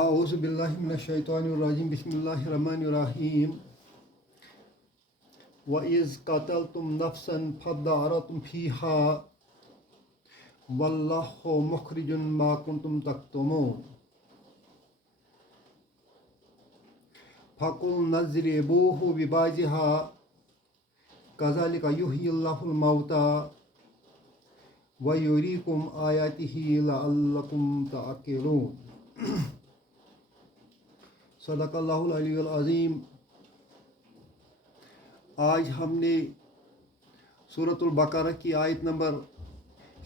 اعوذ باللہ من الشیطان الرجیم بسم اللہ الرحمن الرحیم وَإِذْ قَتَلْتُمْ نَفْسًا فَادَّارَأْتُمْ فِيهَا وَاللَّهُ مُخْرِجٌ مَا كُنْتُمْ تَكْتُمُونَ فَقُلْنَا اضْرِبُوهُ بِبَعْضِهَا كَذَلِكَ يُحْيِي اللَّهُ الْمَوْتَى وَيُرِيكُمْ آيَاتِهِ لَعَلَّكُمْ تَعْقِلُونَ صدق اللہ العلی العظیم۔ آج ہم نے سورۃ البقرہ کی آیت نمبر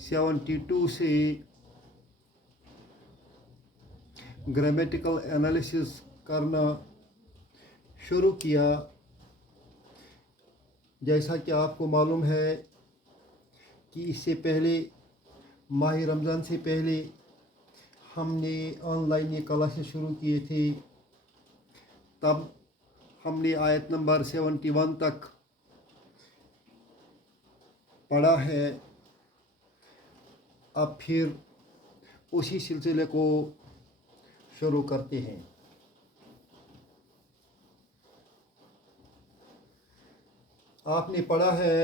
72 سے گرامیٹیکل انالیسس کرنا شروع کیا۔ جیسا کہ آپ کو معلوم ہے کہ اس سے پہلے ماہ رمضان سے پہلے ہم نے آن لائن یہ کلاسز شروع کیے تھے، تب ہم نے آیت نمبر 71 تک پڑھا ہے۔ اب پھر اسی سلسلے کو شروع کرتے ہیں۔ آپ نے پڑھا ہے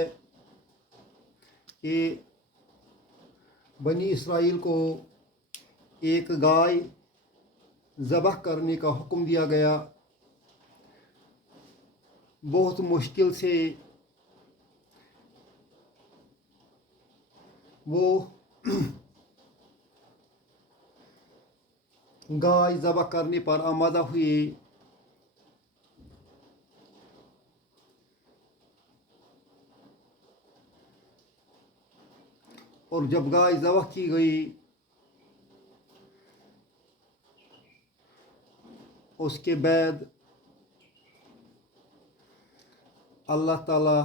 کہ بنی اسرائیل کو ایک گائے ذبح کرنے کا حکم دیا گیا۔ بہت مشکل سے وہ گائے ذبح کرنے پر آمادہ ہوئے۔ اور جب گائے ذبح کی گئی، اس کے بعد اللہ تعالیٰ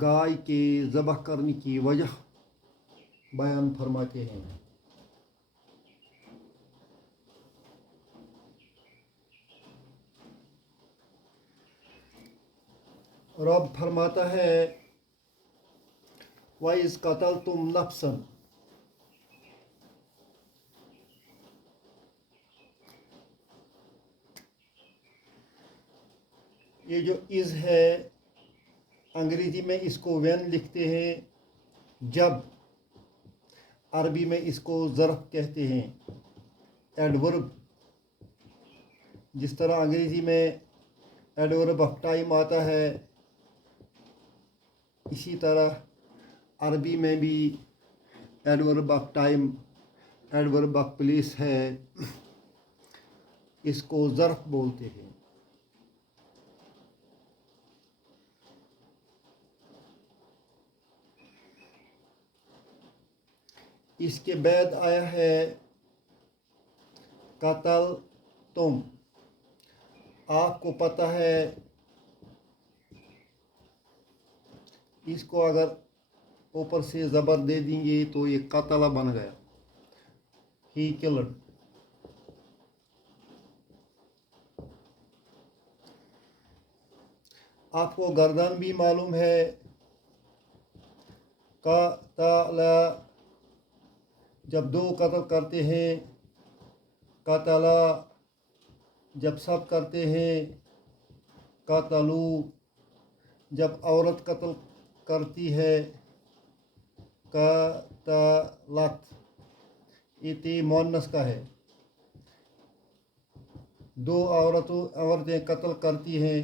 گائے کے ذبح کرنے کی وجہ بیان فرماتے ہیں۔ رب فرماتا ہے وَإِذْ قَتَلْتُمْ نَفْسًا، یہ جو از ہے انگریزی میں اس کو وین لکھتے ہیں، جب عربی میں اس کو ظرف کہتے ہیں، ایڈورب۔ جس طرح انگریزی میں ایڈورب آف ٹائم آتا ہے، اسی طرح عربی میں بھی adverb of time, adverb of place ہے، اس کو ظرف بولتے ہیں۔ اس کے بعد آیا ہے قتل تم۔ آپ کو پتہ ہے اس کو اگر اوپر سے زبر دے دیں گے تو یہ قتل بن گیا، ہی کلڈ۔ آپ کو گردان بھی معلوم ہے، قتل جب دو قتل کرتے ہیں، قتل جب سب کرتے ہیں، قتلو جب عورت قتل کرتی ہے، قتلت یہ تی مؤنث کا ہے۔ دو عورتیں قتل کرتی ہیں،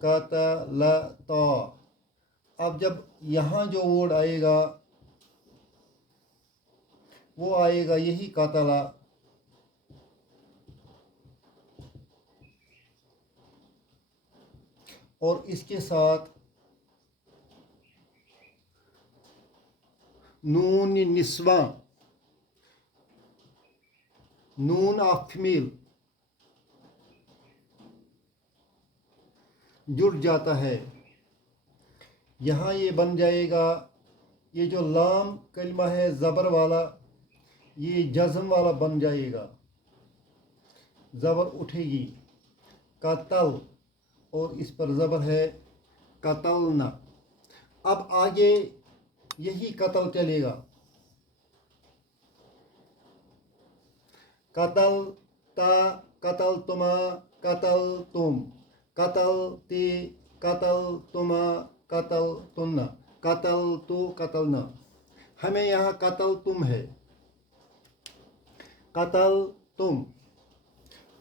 قتلتا۔ اب جب یہاں جو ورڈ آئے گا وہ آئے گا یہی قتل، اور اس کے ساتھ نون نسواں، نون آف فیمیل جڑ جاتا ہے۔ یہاں یہ بن جائے گا، یہ جو لام کلمہ ہے زبر والا، یہ جزم والا بن جائے گا، زبر اٹھے گی، قتل، اور اس پر زبر ہے قتلنا۔ اب آگے یہی قتل چلے گا۔ قتل تا، قتل تما، قتل تم، قتل تی، قتل تما، قتل تن، قتل تو، قتل نہ. ہمیں یہاں قتل تم ہے. قتل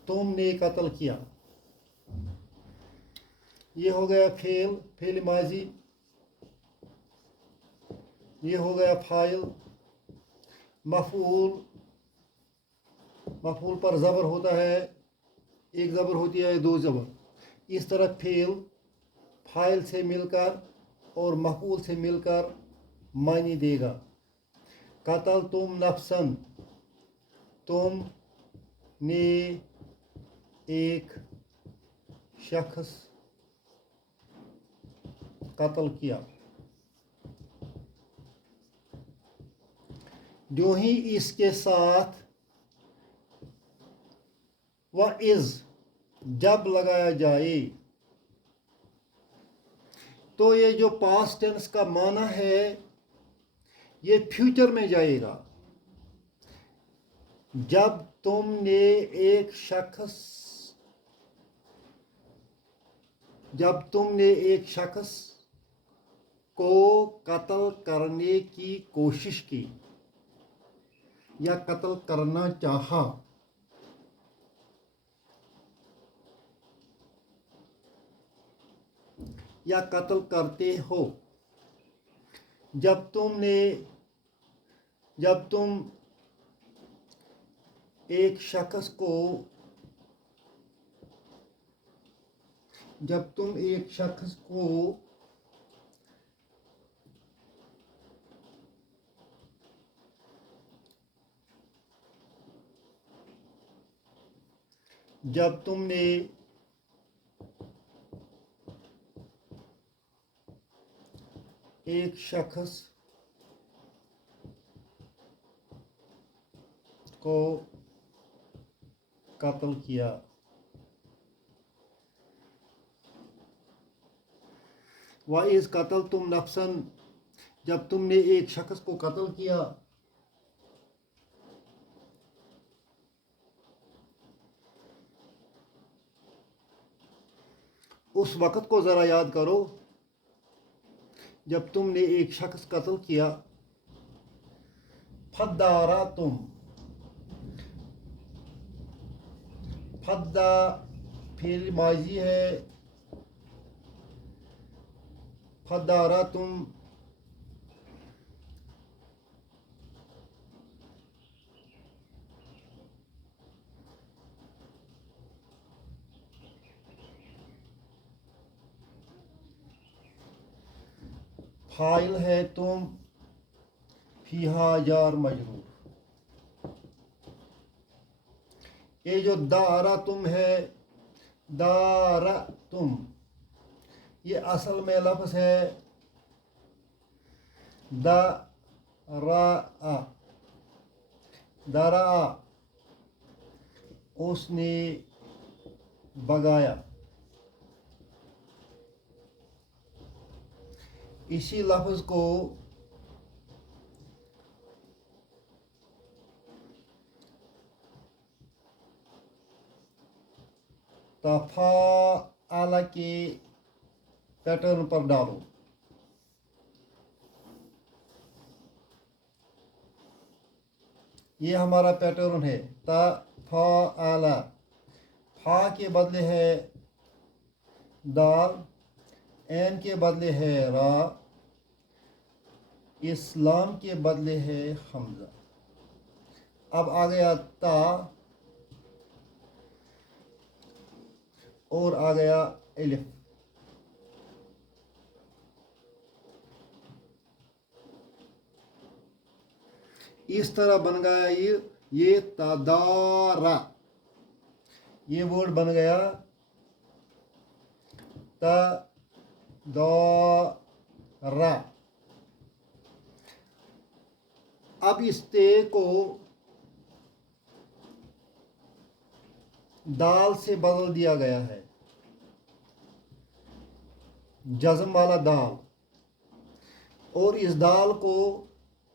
تم نے قتل کیا. یہ ہو گیا فعل ماضی. یہ ہو گیا فاعل. مفعول پر زبر ہوتا ہے، ایک زبر ہوتی ہے، دو زبر. اس طرح فاعل سے مل کر اور مفعول سے مل کر معنی دے گا. قتل تم نفسن، تم نے ایک شخص قتل کیا. جو ہی اس کے ساتھ وَإِذْ جب لگایا جائے تو یہ جو پاسٹ ٹینس کا معنی ہے یہ فیوچر میں جائے گا. جب تم نے ایک شخص کو قتل کرنے کی کوشش کی یا قتل کرنا چاہا. یا قتل کرتے ہو. جب تم ایک شخص کو قتل کیا. وَإِذْ قَتَلْتُمْ نَفْسًا، جب تم نے ایک شخص کو قتل کیا. اس وقت کو ذرا یاد کرو جب تم نے ایک شخص قتل کیا. فَدَّارَأْتُمْ، فَدَّا فعل ماضی ہے. فَدَّارَأْتُمْ فاعل ہے تم، فیہا جار مجرور. یہ جو دارتم ہے، دارتم، یہ اصل میں لفظ ہے دارا، اس نے بگایا. اسی لفظ کو تفاعل کے پیٹرن پر ڈالو. یہ ہمارا پیٹرن ہے. تفاعل، فا کے بدلے ہے دال، عین کے بدلے ہے را، اسلام کے بدلے ہے حمزہ. اب آ گیا تا اور آ گیا الف. اس طرح بن گیا یہ تدارا. یہ ورڈ بن گیا تدارا. اب اس تے کو دال سے بدل دیا گیا ہے، جزم والا دال. اور اس دال کو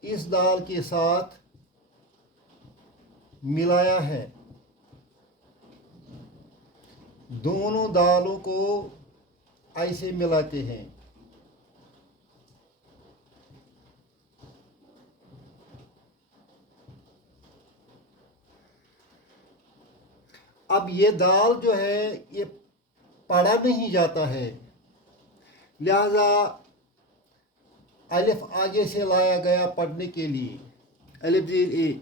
اس دال کے ساتھ मिलाया है, दोनों दालों को ऐसे मिलाते हैं। अब ये दाल जो है ये पढ़ा नहीं जाता है, लिहाजा अलिफ आगे से लाया गया पढ़ने के लिए, अलिफ ज़ेर ए।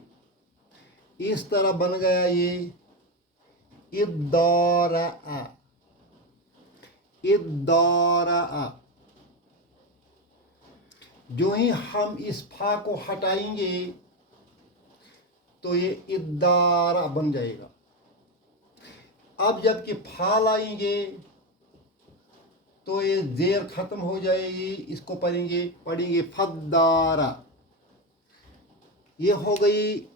इस तरह बन गया ये इद्दारा, इद्दारा। जो ही हम इस फा को हटाएंगे तो ये इद्दारा बन जाएगा। अब जबकि फा लाएंगे तो ये जेर खत्म हो जाएगी, इसको पढ़ेंगे फद्दारा। ये हो गई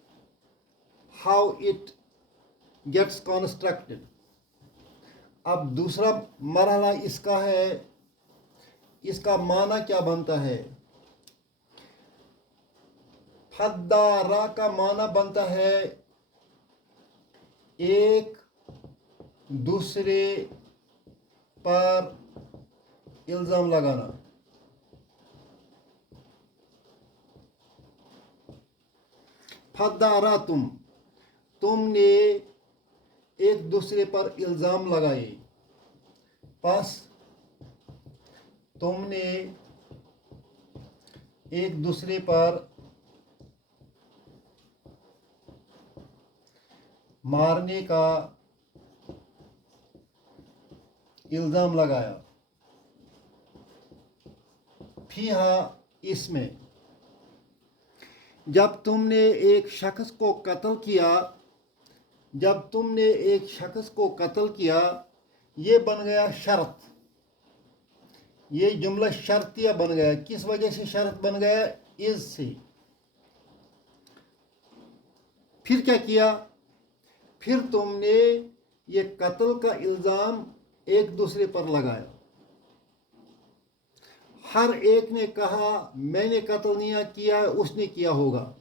हाउ इट गेट्स कंस्ट्रक्टेड। अब दूसरा मरहला इसका है, इसका माना क्या बनता है। फद्दारा का माना बनता है एक दूसरे पर इल्ज़ाम लगाना। फद्दारा तुमने एक दूसरे पर इल्ज़ाम लगाए, बस तुमने एक दूसरे पर मारने का इल्ज़ाम लगाया। फीहा इसमें, जब तुमने एक शख्स को कत्ल किया, जब तुमने एक शख्स को कत्ल किया, ये बन गया शर्त, ये जुमला शर्तिया बन गया। किस वजह से शर्त बन गया? इज से। फिर क्या किया? फिर तुमने ये कत्ल का इल्ज़ाम एक दूसरे पर लगाया। हर एक ने कहा मैंने कत्ल नहीं किया है, उसने किया होगा।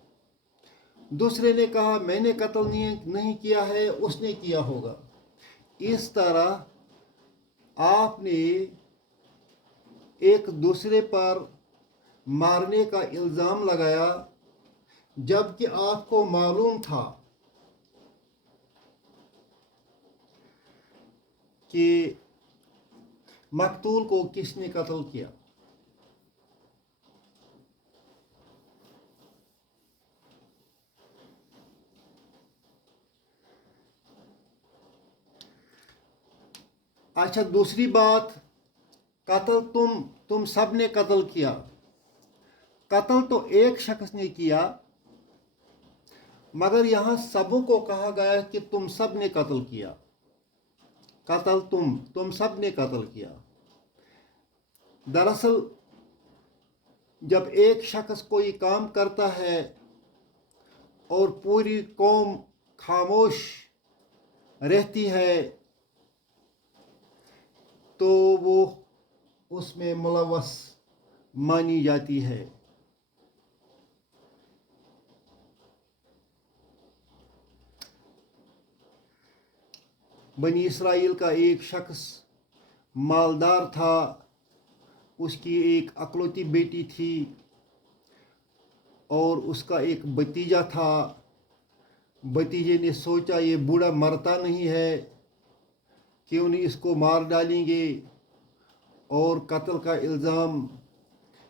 दूसरे ने कहा मैंने कत्ल नहीं किया है, उसने किया होगा। इस तरह आपने एक दूसरे पर मारने का इल्ज़ाम लगाया, जबकि आपको मालूम था कि मकतूल को किसने कत्ल किया। अच्छा, दूसरी बात, कत्ल तुम सब ने कत्ल किया। कत्ल तो एक शख्स ने किया, मगर यहाँ सबों को कहा गया कि तुम सब ने कत्ल किया। कत्ल तुम सब ने कत्ल किया। दरअसल जब एक शख्स कोई काम करता है और पूरी कौम खामोश रहती है तो वो उसमें मुलव्वस मानी जाती है। बनी इसराइल का एक शख्स मालदार था, उसकी एक अकलौती बेटी थी और उसका एक भतीजा था। भतीजे ने सोचा ये बूढ़ा मरता नहीं है, क्यों नहीं इसको मार डालेंगे और कत्ल का इल्ज़ाम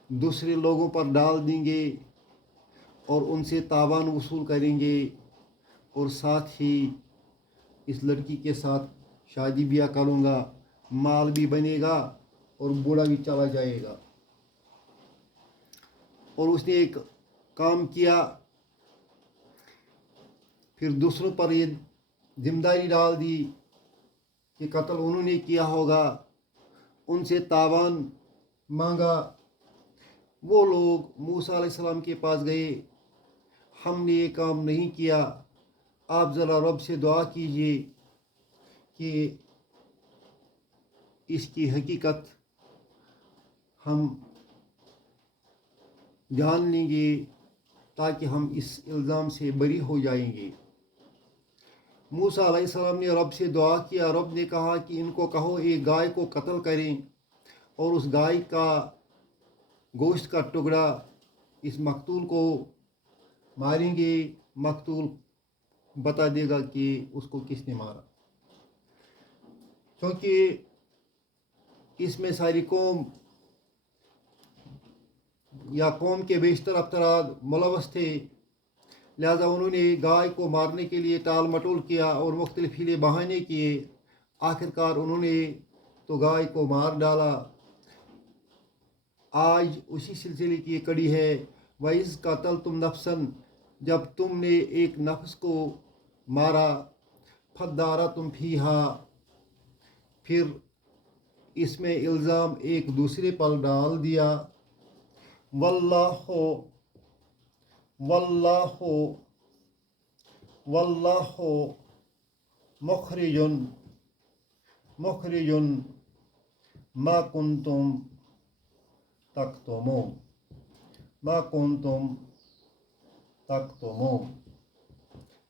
दूसरे लोगों पर डाल देंगे और उनसे तावान वसूल करेंगे और साथ ही इस लड़की के साथ शादी ब्याह करूँगा, माल भी बनेगा और बूढ़ा भी चला जाएगा। और उसने एक काम किया, फिर दूसरों पर ये जिम्मेदारी डाल दी कि कत्ल उन्होंने किया होगा, उनसे तावान मांगा। वो लोग मूसा अलैहिस्सलाम के पास गए, हमने ये काम नहीं किया, आप ज़रा रब से दुआ कीजिए कि इसकी हकीकत हम जान लेंगे ताकि हम इस इल्ज़ाम से बरी हो जाएंगे। मूसा अलैहिस्सलाम ने रब से दुआ किया। रब ने कहा कि इनको कहो एक गाय को कत्ल करें और उस गाय का गोश्त का टुकड़ा इस मकतूल को मारेंगे। मकतूल बता देगा कि उसको किसने मारा, क्योंकि इसमें सारी कौम या कौम के बेशतर अफराद मुलवस थे। लिहाजा उन्होंने गाय को मारने के लिए टाल मटोल किया और मुख्तलिफ हीले बहाने किए। आखिरकार उन्होंने तो गाय को मार डाला। आज उसी सिलसिले की कड़ी है, वइज़ कतल तुम नफ्सन, जब तुमने एक नफ्स को मारा, फद्दारा तुम फीहा, फिर इसमें इल्ज़ाम एक दूसरे पर डाल दिया। वल्लाहु वल्लाहु वल्लाहु मुखरिजुन मुखरिजुन मा कुंतुम तक्तुमून मा कुंतुम तक्तुमून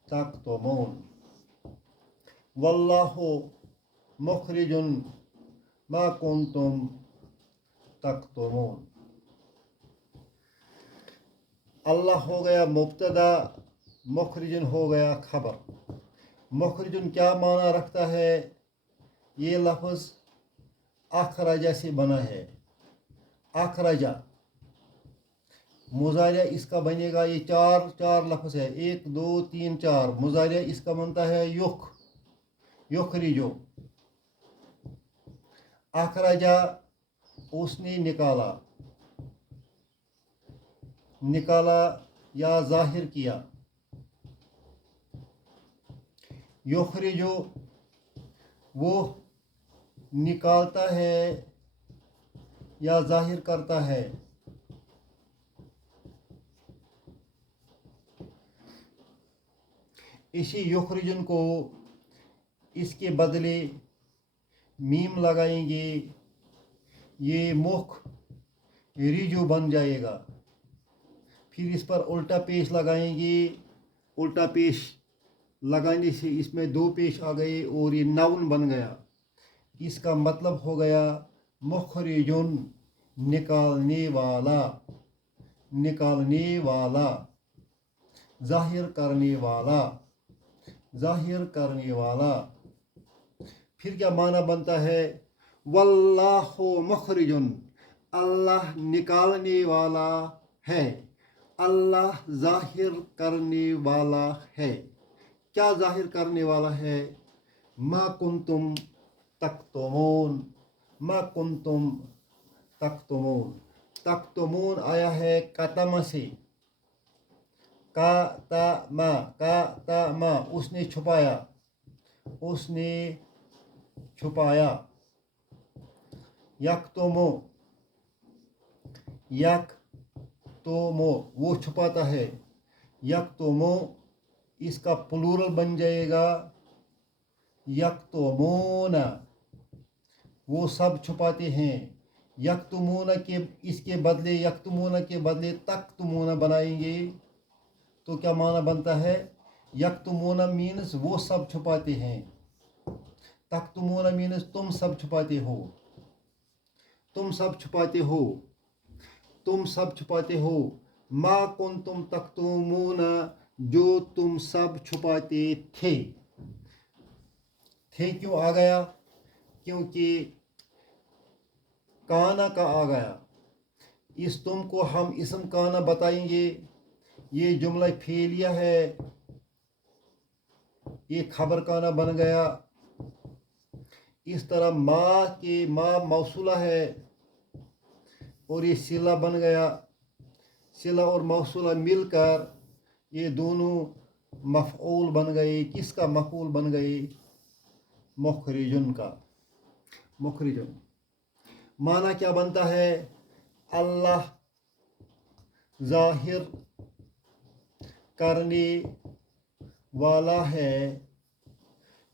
तक्तुमून वल्लाहु मुखरिजुन मा कुंतुम तक्तुमून। अल्लाह हो गया मुब्तदा, मुखरिजुन हो गया खबर। मुखरिजुन क्या माना रखता है? ये लफ्ज़ अखरजा से बना है। अखरजा मुज़ारिया इसका बनेगा, ये चार लफ्ज़ है, 1 2 3 4। मुज़ारिया इसका बनता है युख, युखरिजो। अखरजा उसने निकाला, निकाला या जाहिर किया। युखरिजो वो निकालता है या जाहिर करता है। इसी युखरिजुन को इसके बदले मीम लगाएंगे, ये मुख रिजो बन जाएगा। फिर इस पर उल्टा पेश लगाएंगे, उल्टा पेश लगाने से इसमें 2 पेश आ गए और ये नाउन बन गया। इसका मतलब हो गया मुखरिजुन, निकालने वाला, निकालने वाला, जाहिर करने वाला, जाहिर करने वाला। फिर क्या माना बनता है? वल्लाहु मुखरिजुन, अल्लाह निकालने वाला है, अल्लाह जाहिर करने वाला है। क्या जाहिर करने वाला है? मा कुंतुम तक्तुमून, मा कुंतुम तक्तुमून। तक्तुमून आया है कतम से, का ता मा, उसने छुपाया, उसने छुपाया। यक्तुमु, यक्तुमु वो छुपाता है। यक्तुमु इसका प्लूरल बन जाएगा यक्तुमूना, वो सब छुपाते हैं। यक्तुमूना के इसके बदले, यक्तुमूना के बदले तक्तुमूना बनाएंगे तो क्या माना बनता है? यक्तुमूना मीन्स वो सब छुपाते हैं, तक्तुमूना मीन्स तुम सब छुपाते हो, तुम सब छुपाते हो, तुम सब छुपाते हो। मा कुंतुम तक्तुमूना, जो तुम सब छुपाते थे। थे क्यों आ गया? क्योंकि काना का आ गया। इस तुम को हम इसम काना बताएंगे। ये जुमला फेलिया है, ये खबर काना बन गया। इस तरह माँ के माँ मौसूला है और ये सिला बन गया। सिला और मौसूला मिलकर ये दोनों मफऊल बन गए। किसका मफऊल बन गए? मुखरिजुन का। मुखरिजुन माना क्या बनता है? अल्लाह जाहिर करने वाला है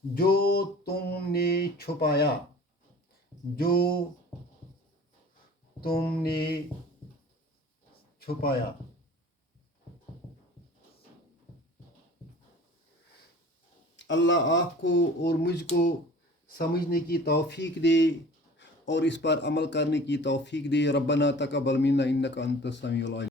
जो तुमने छुपाया, जो तुमने छुपाया। اللہ آپ کو اور مجھ کو سمجھنے کی توفیق دے اور اس پر عمل کرنے کی توفیق دے. ربنا تقبل منا انک انت السمیع العلیم.